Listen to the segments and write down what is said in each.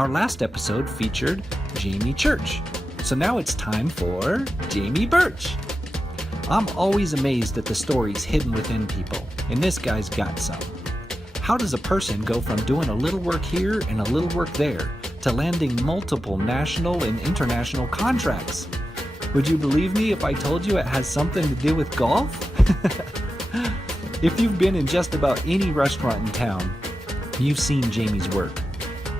Our last episode featured Jamie Church, so now it's time for Jamie Birch. I'm always amazed at the stories hidden within people, and this guy's got some. How does a person go from doing a little work here and a little work there to landing multiple national and international contracts? Would you believe me if I told you it has something to do with golf? If you've been in just about any restaurant in town, you've seen Jamie's work.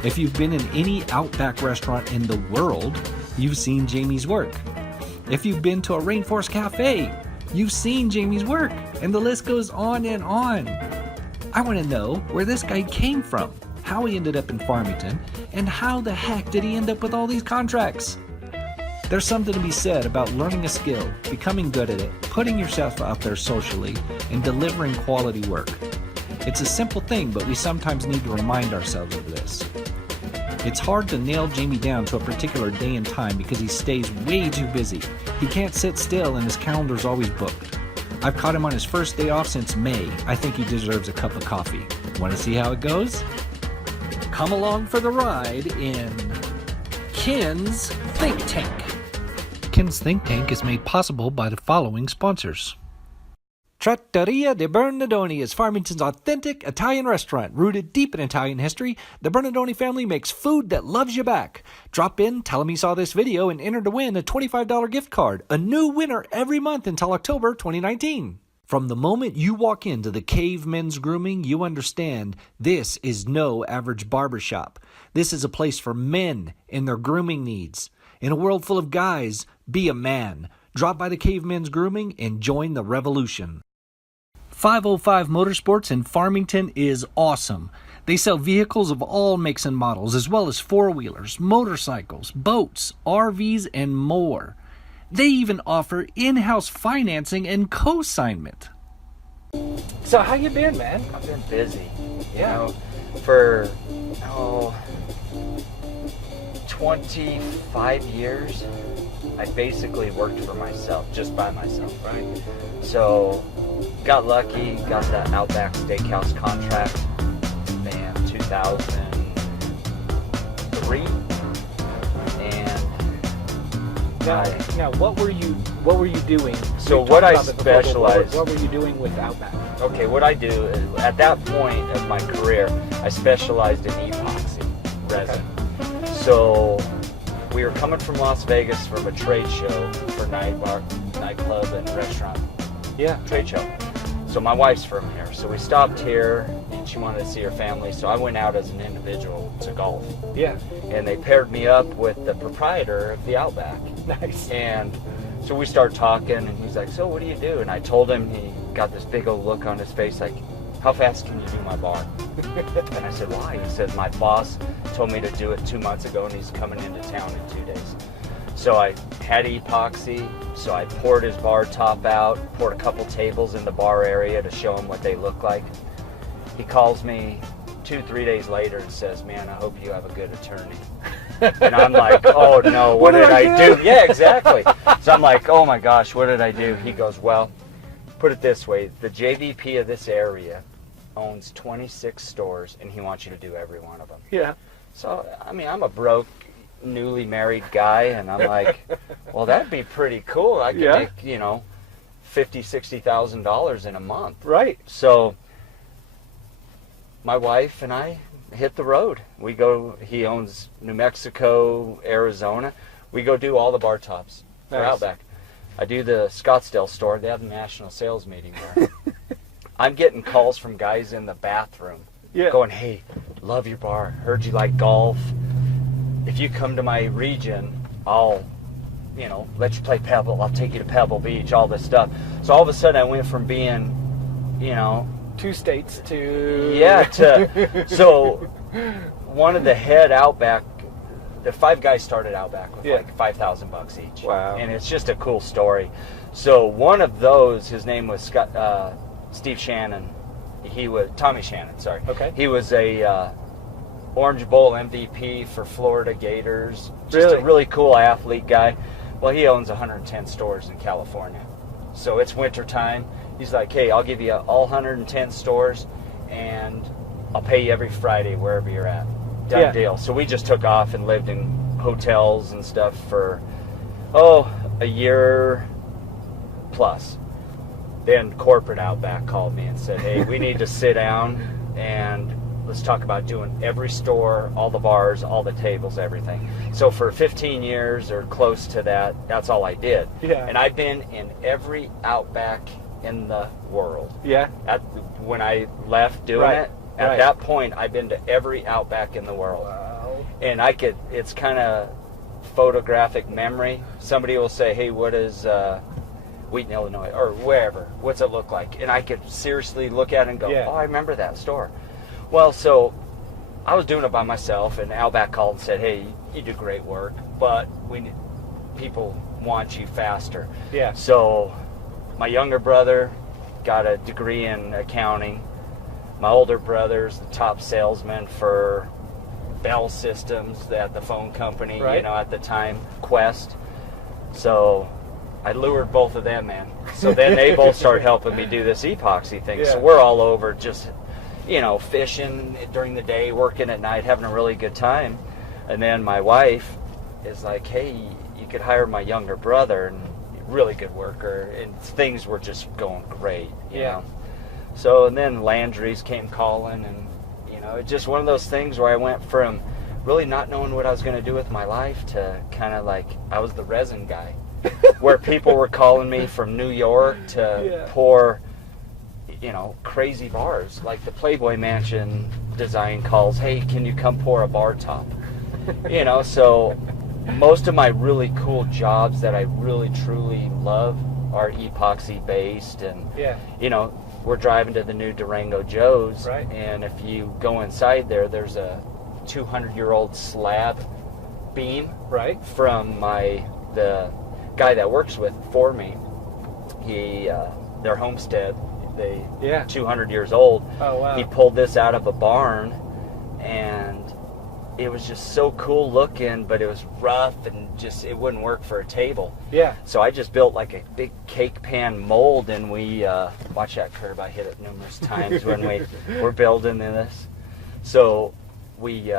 If you've been in any Outback restaurant in the world, you've seen Jamie's work. If you've been to a Rainforest Cafe, you've seen Jamie's work, and the list goes on and on. I want to know where this guy came from, how he ended up in Farmington, and how the heck did he end up with all these contracts? There's something to be said about learning a skill, becoming good at it, putting yourself out there socially, and delivering quality work. It's a simple thing, but we sometimes need to remind ourselves of this. It's hard to nail Jamie down to a particular day and time because he stays way too busy. He can't sit still and his calendar's always booked. I've caught him on his first day off since May. I think he deserves a cup of coffee. Want to see how it goes? Come along for the ride in Ken's Think Tank. Ken's Think Tank is made possible by the following sponsors. Trattoria di Bernardoni is Farmington's authentic Italian restaurant. Rooted deep in Italian history, the Bernardoni family makes food that loves you back. Drop in, tell them you saw this video, and enter to win a $25 gift card. A new winner every month until October 2019. From the moment you walk into the Cave Men's Grooming, you understand this is no average barbershop. This is a place for men and their grooming needs. In a world full of guys, be a man. Drop by the Cave Men's Grooming and join the revolution. 505 Motorsports in Farmington is awesome. They sell vehicles of all makes and models, as well as four-wheelers, motorcycles, boats, RVs, and more. They even offer in-house financing and co-signment. So how you been, man? I've been busy. Yeah. You know, for 25 years, I basically worked for myself, just by myself, right? So, got lucky, got that Outback Steakhouse contract in 2003, and now what were you doing? So what I specialized. What were you doing with Outback? Okay, what I do is, at that point of my career, I specialized in epoxy resin. Okay. So we were coming from Las Vegas from a trade show for nightclub and restaurant. Yeah. Trade show. So my wife's from here. So we stopped here and she wanted to see her family. So I went out as an individual to golf. Yeah. And they paired me up with the proprietor of the Outback. Nice. And so we started talking and he's like, so what do you do? And I told him, he got this big old look on his face like, how fast can you do my bar? And I said, why? He said, my boss told me to do it 2 months ago and he's coming into town in 2 days. So I had epoxy, so I poured his bar top out, poured a couple tables in the bar area to show him what they look like. He calls me 2-3 days later and says, man, I hope you have a good attorney. And I'm like, oh no, what did I do? Yeah, exactly. So I'm like, oh my gosh, what did I do? He goes, well, put it this way, the JVP of this area owns 26 stores and he wants you to do every one of them. Yeah. So, I mean, I'm a broke, newly married guy, and I'm like, well, that'd be pretty cool. I could make, $50,000, $60,000 in a month. Right. So, my wife and I hit the road. We go, he owns New Mexico, Arizona. We go do all the bar tops for Outback. I do the Scottsdale store. They have a national sales meeting there. I'm getting calls from guys in the bathroom going, hey, love your bar. Heard you like golf. If you come to my region, I'll, let you play Pebble. I'll take you to Pebble Beach, all this stuff. So all of a sudden I went from being, 2 states to... Yeah, so one of the head Outback, the 5 guys started Outback with like $5,000 each. Wow. And it's just a cool story. So one of those, his name was Steve Shannon. Tommy Shannon, sorry. Okay. He was a Orange Bowl MVP for Florida Gators. Just Really? a really cool athlete guy. Well, he owns 110 stores in California. So it's winter time. He's like, hey, I'll give you all 110 stores and I'll pay you every Friday wherever you're at. done deal. So we just took off and lived in hotels and stuff for, a year plus. Then corporate Outback called me and said, hey, we need to sit down and let's talk about doing every store, all the bars, all the tables, everything. So for 15 years or close to that, that's all I did. Yeah. And I've been in every Outback in the world. Yeah. When I left doing it, at that point, I've been to every Outback in the world. Wow. And it's kind of photographic memory. Somebody will say, hey, what is Wheaton, Illinois, or wherever, what's it look like? And I could seriously look at it and go, oh, I remember that store. Well, so I was doing it by myself, and Outback called and said, hey, you do great work, but people want you faster. Yeah. So my younger brother got a degree in accounting. My older brother's the top salesman for Bell Systems at the phone company, at the time, Quest. So I lured both of them in. So then they both started helping me do this epoxy thing. So we're all over just, fishing during the day, working at night, having a really good time. And then my wife is like, hey, you could hire my younger brother, and really good worker, and things were just going great, you know. So, and then Landry's came calling, and, it's just one of those things where I went from really not knowing what I was going to do with my life to kind of like, I was the resin guy, where people were calling me from New York to pour, crazy bars. Like the Playboy Mansion design calls, hey, can you come pour a bar top? So most of my really cool jobs that I really truly love are epoxy based, and we're driving to the new Durango Joe's, and if you go inside there's a 200-year-old slab beam from the guy that works for me. Their homestead, 200 years old. Oh, wow. He pulled this out of a barn, and it was just so cool looking, but it was rough and it wouldn't work for a table. Yeah. So I just built like a big cake pan mold, and we watch that curve. I hit it numerous times when we were building this. So we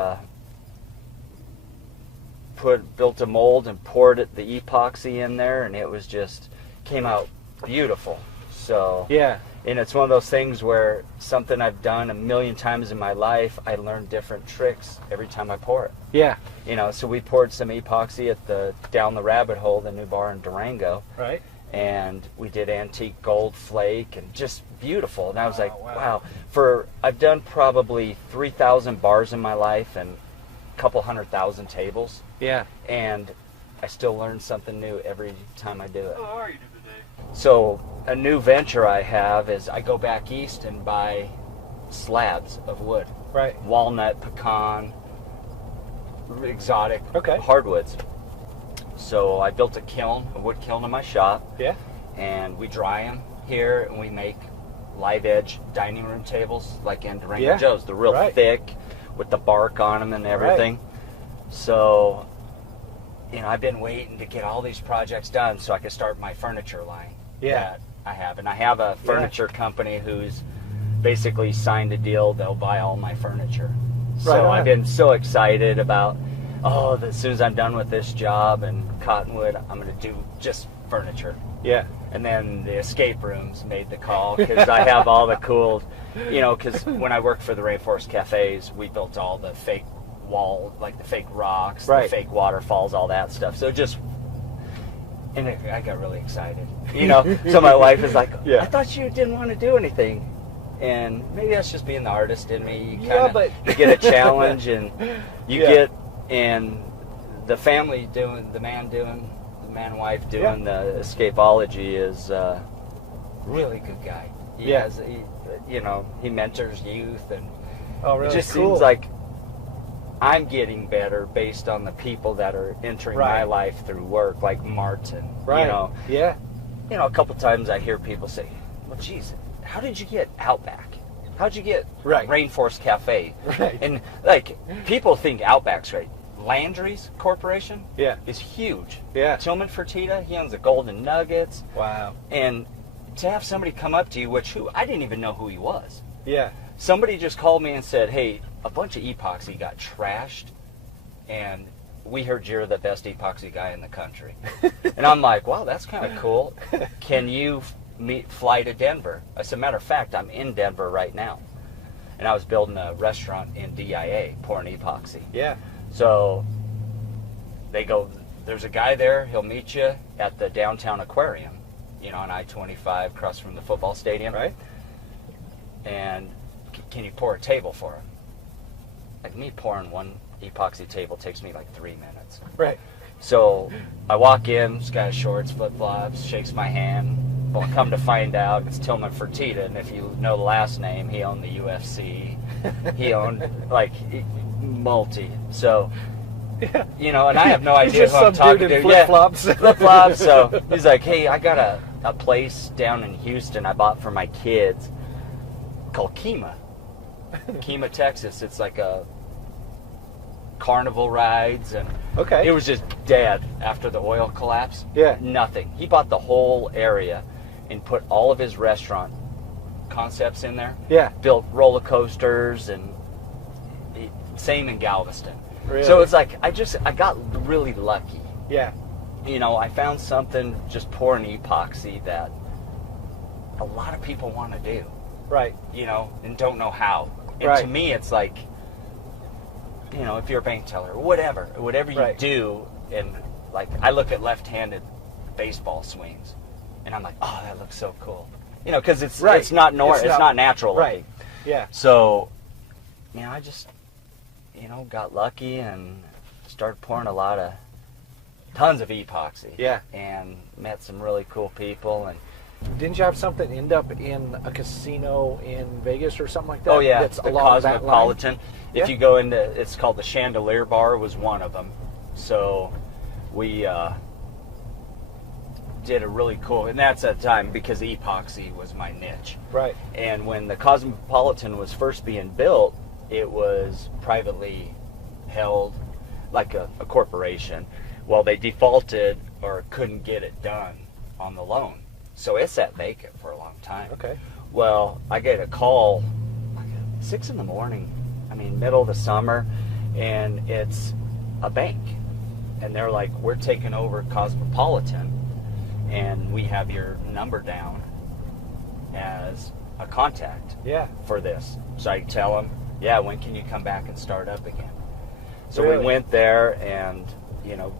built a mold and poured the epoxy in there, and it was came out beautiful. So and it's one of those things where something I've done a million times in my life, I learn different tricks every time I pour it. Yeah. So we poured some epoxy at down the rabbit hole, the new bar in Durango. Right. And we did antique gold flake, and just beautiful. And I was wow. I've done probably 3,000 bars in my life and a couple 100,000 tables. Yeah. And I still learn something new every time I do it. How are you today? So a new venture I have is I go back east and buy slabs of wood. Right. Walnut, pecan, exotic hardwoods. So I built a wood kiln in my shop. Yeah. And we dry them here, and we make live edge dining room tables like in Durango Joe's. They're real thick with the bark on them and everything. So, I've been waiting to get all these projects done so I could start my furniture line that I have. And I have a furniture company who's basically signed a deal. They'll buy all my furniture. So I've been so excited about, as soon as I'm done with this job and Cottonwood, I'm going to do just furniture. Yeah. And then the escape rooms made the call, because I have all the cool, because when I worked for the Rainforest Cafes, we built all the fake wall, like the fake rocks, the fake waterfalls, all that stuff. So I got really excited. So my wife is like, I thought you didn't want to do anything. And maybe that's just being the artist in me. You get a challenge, and you get, and the family doing, the man and wife doing the escapology is a really good guy. He mentors youth, and it just seems like I'm getting better based on the people that are entering my life through work, like Martin. A couple times I hear people say, well, geez, how did you get Outback? How'd you get Rainforest Cafe? And people think Outback's great. Landry's Corporation is huge. Tillman Fertitta, he owns the Golden Nuggets. Wow. And to have somebody come up to you, who I didn't even know who he was. Somebody just called me and said, hey, a bunch of epoxy got trashed, and we heard you're the best epoxy guy in the country. And I'm like, wow, that's kind of cool. Can you fly to Denver? I said, matter of fact, I'm in Denver right now. And I was building a restaurant in DIA, pouring epoxy. Yeah. So they go, there's a guy there, he'll meet you at the downtown aquarium, on I-25 across from the football stadium. Right. And can you pour a table for him? Like, me pouring one epoxy table takes me like 3 minutes. Right. So I walk in, this guy's shorts, flip-flops, shakes my hand. Well, come to find out, it's Tillman Fertitta, and if you know the last name, he owned the UFC. He owned, multi. So, Yeah. And I have no idea He's who just I'm some talking dude to. in flip-flops. Yeah, flip-flops. So he's like, hey, I got a place down in Houston I bought for my kids called Kima, Texas. It's like a carnival rides, and Okay. it was just dead after the oil collapse. Yeah. Nothing. He bought the whole area and put all of his restaurant concepts in there. Yeah. Built roller coasters, and same in Galveston. Really? So it's like I got really lucky. Yeah. I found something just pouring epoxy that a lot of people want to do. Right. And don't know how. And Right. to me, it's like, if you're a bank teller, whatever you Right. do, and like I look at left-handed baseball swings, and I'm like, oh, that looks so cool. Because it's Right. it's not it's not natural. Right. Yeah. So, I just, got lucky and started pouring tons of epoxy. Yeah. And met some really cool people. And Didn't you have something end up in a casino in Vegas or something like that? oh yeah, That's the along that line? Cosmopolitan. Yeah. If you go into, it's called the Chandelier Bar, was one of them. So we did a really cool, and that's at the time because epoxy was my niche. Right. And when the Cosmopolitan was first being built, it was privately held, like a corporation. Well, they defaulted or couldn't get it done on the loan. So it sat vacant for a long time. Okay. Well, I get a call like at 6 in the morning, middle of the summer, and it's a bank. And they're like, we're taking over Cosmopolitan, and we have your number down as a contact Yeah. for this. So I tell them, yeah, when can you come back and start up again? So Really? we went there and,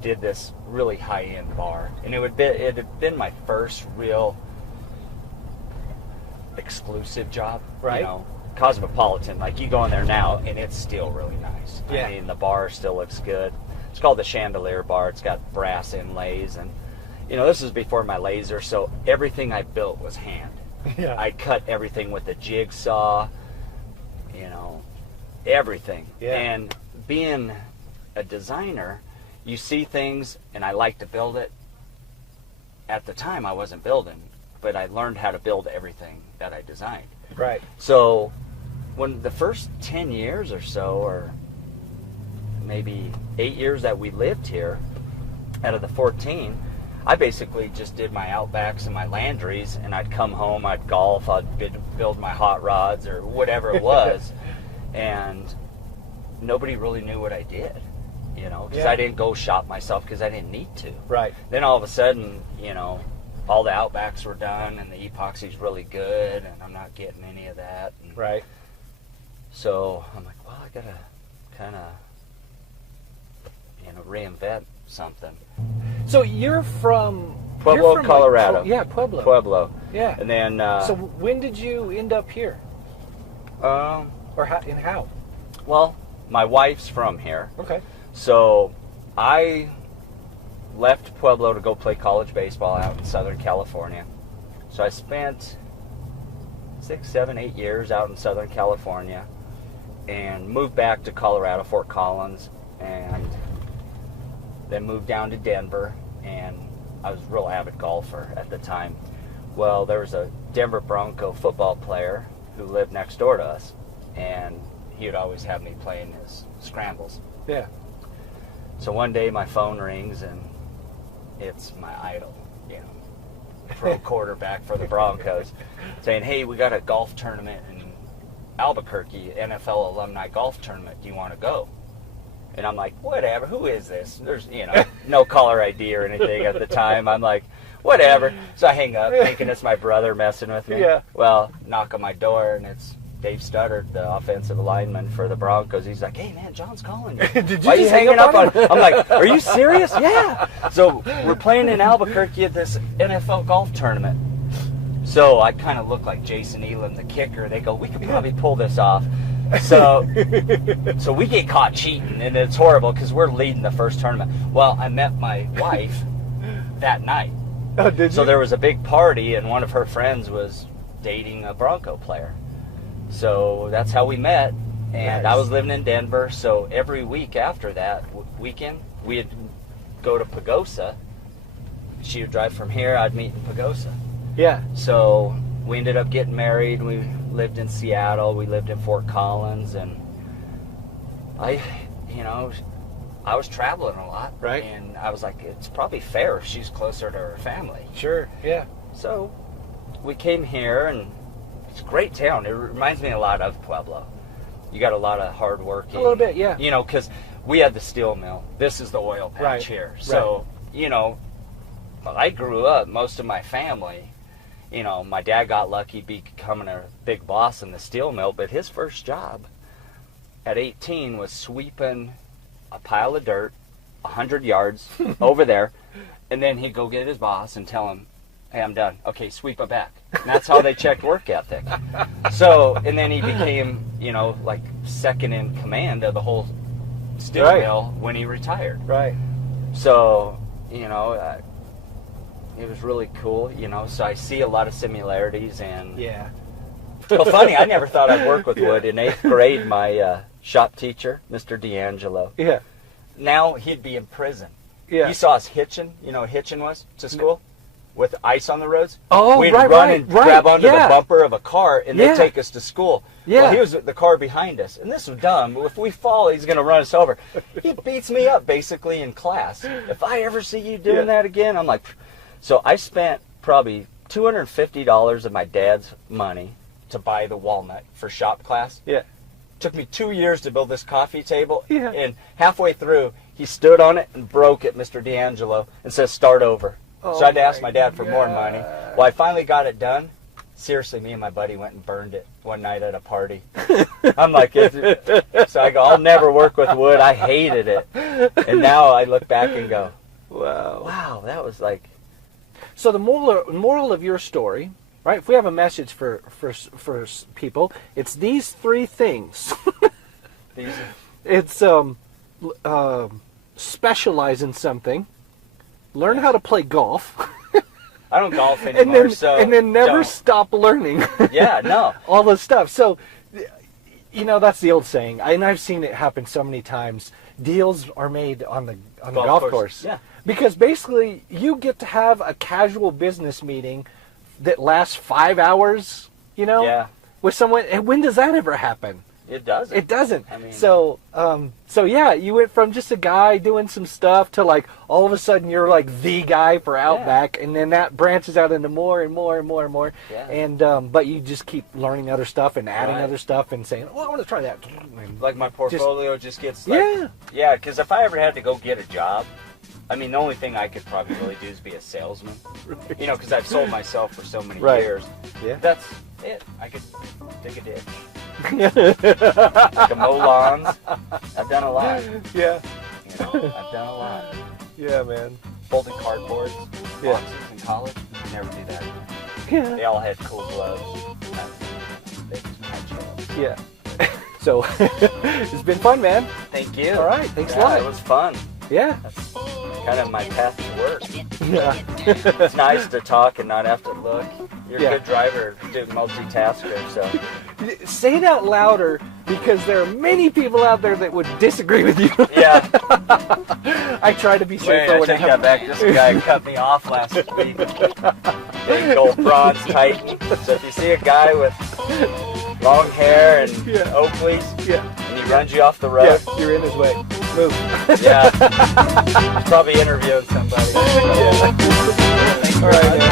did this really high-end bar. And it had been my first real exclusive job. Right. Cosmopolitan, like you go in there now and it's still really nice. Yeah. The bar still looks good. It's called the Chandelier Bar. It's got brass inlays, and this is before my laser, so everything I built was hand. Yeah. I cut everything with a jigsaw, everything. Yeah. And being a designer, you see things, and I like to build it. At the time, I wasn't building, but I learned how to build everything that I designed. Right. So when the first 10 years or so, or maybe 8 years that we lived here, out of the 14, I basically just did my Outbacks and my Landrys, and I'd come home, I'd golf, I'd build my hot rods or whatever it was, and nobody really knew what I did, because Yeah. I didn't go shop myself because I didn't need to. Right. Then all of a sudden, all the Outbacks were done, and the epoxy's really good, and I'm not getting any of that. And Right. so I'm like, well, I gotta kind of, reinvent something. So you're from Pueblo, Colorado. Yeah, Pueblo. Pueblo. Yeah. And then, So when did you end up here, or how? well, my wife's from here. Okay. So I left Pueblo to go play college baseball out in Southern California. So I spent 6, 7, 8 years out in Southern California and moved back to Colorado, Fort Collins, and then moved down to Denver. And I was a real avid golfer at the time. Well, there was a Denver Bronco football player who lived next door to us, and he would always have me playing his scrambles. Yeah. So one day my phone rings, and it's my idol, pro quarterback for the Broncos, saying, hey, we got a golf tournament in Albuquerque NFL alumni golf tournament. Do you want to go? And I'm like, whatever. Who is this? There's, no caller ID or anything at the time. I'm like, whatever. So I hang up thinking it's my brother messing with me. Yeah. Well, knock on my door, and it's Dave Studdard, the offensive lineman for the Broncos. He's like, hey, man, John's calling you. Did you Why are you just hang hanging up up on on? I'm like, are you serious? Yeah. So we're playing in Albuquerque at this NFL golf tournament. So I kind of look like Jason Elam, the kicker. They go, we could probably pull this off. So we get caught cheating, and it's horrible because we're leading the first tournament. Well, I met my wife that night. Oh, did you? So there was a big party, and one of her friends was dating a Bronco player. So that's how we met, and Nice. I was living in Denver. So every week after that weekend, we'd go to Pagosa. She would drive from here, I'd meet in Pagosa. Yeah. So we ended up getting married. We lived in Seattle. We lived in Fort Collins, and I was traveling a lot. Right. And I was like, it's probably fair if she's closer to her family. Sure. Yeah. So we came here, and it's a great town. It reminds me a lot of Pueblo. You got a lot of hard working. A little bit, yeah. Because we had the steel mill. This is the oil patch Right. here. So, I grew up, most of my family, my dad got lucky becoming a big boss in the steel mill, but his first job at 18 was sweeping a pile of dirt 100 yards over there, and then he'd go get his boss and tell him, hey, I'm done. Okay, sweep it back. And that's how they checked work ethic. So, and then he became, like second in command of the whole steel Right. mill when he retired. Right. So, it was really cool, so I see a lot of similarities. And Yeah. well, funny, I never thought I'd work with Yeah. wood. In 8th grade, my shop teacher, Mr. D'Angelo, Yeah. now he'd be in prison. Yeah. You saw us hitching, what hitching was to school? With ice on the roads? Oh, We'd right, run right, and right, grab onto yeah. the bumper of a car, and Yeah. they'd take us to school. Yeah. Well, he was the car behind us, and this was dumb. If we fall, he's going to run us over. He beats me up, basically, in class. If I ever see you doing Yeah. that again, I'm like... So I spent probably $250 of my dad's money to buy the walnut for shop class. Yeah. Took me 2 years to build this coffee table, Yeah. and halfway through, he stood on it and broke it, Mr. D'Angelo, and said, start over. Oh, So I had to ask my my dad for more money. God. Well, I finally got it done. Seriously, me and my buddy went and burned it one night at a party. I'm like, so I go, I'll never work with wood. I hated it. And now I look back and go, Wow. wow, that was like... So the moral of your story, right? If we have a message for people, it's these three things. These, It's specialize in something, learn how to play golf, I don't golf anymore, and then never don't. stop learning. Yeah, no. All this stuff. So, that's the old saying, and I've seen it happen so many times. Deals are made on the golf course. Yeah. Because basically, you get to have a casual business meeting that lasts 5 hours, Yeah. with someone. And when does that ever happen? It doesn't. It doesn't. I mean- so yeah, you went from just a guy doing some stuff to like all of a sudden you're like the guy for Outback, and then that branches out into more and more and more and more. Yeah. And but you just keep learning other stuff and adding Right. other stuff and saying, "Oh, I want to try that." And Like my portfolio just gets like... Yeah. Yeah, because if I ever had to go get a job, I mean, the only thing I could probably really do is be a salesman. Because I've sold myself for so many Right. years. Yeah. That's it. I could dig a ditch. I can mow lawns. I've done a lot. Yeah. I've done a lot. Yeah, man. Folded cardboard Yeah. boxes in college. Never do that. Yeah. They all had cool gloves. They just patched up. Yeah. So it's been fun, man. Thank you. All right. Thanks a Yeah, lot. it was fun. Yeah. That's kind of my path to work. Yeah. It's nice to talk and not have to look. You're Yeah. a good driver, dude, multitasker, so. Say it out louder, because there are many people out there that would disagree with you. Yeah. I try to be Wait, safer I when I take have that back. This guy cut me off last week. Big gold bronze Titan. So if you see a guy with long hair and Yeah. Oakleys, Yeah. and he runs you off the road, Yeah, you're in his way. Move. yeah, he's probably interviewing somebody. Yeah. Thank you All very right, much. man.